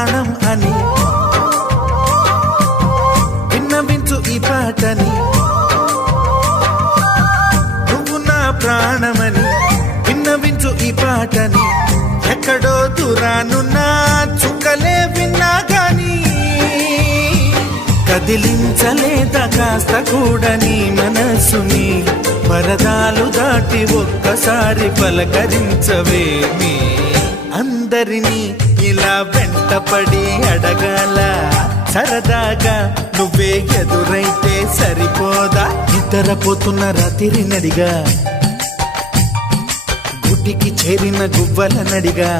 ప్రాణం అని విన్నవించు ఈ పాటని. నువ్వు నా ప్రాణమని విన్నవించు ఈ పాటని. ఎక్కడో దూరానున్నా చుక్కలే విన్నా గాని కదిలించలేదా కాస్త కూడా నీ మనసుని. పరదాలు దాటి ఒక్కసారి పలకరించవేమి. అందరినీ ఇలా వెంటపడి అడగాల సరదాగా నువ్వే ఎదురైతే సరిపోదా. నిద్రపోతున్న రాత్రి నడిగా గుడికి చేరిన గువ్వల నడిగా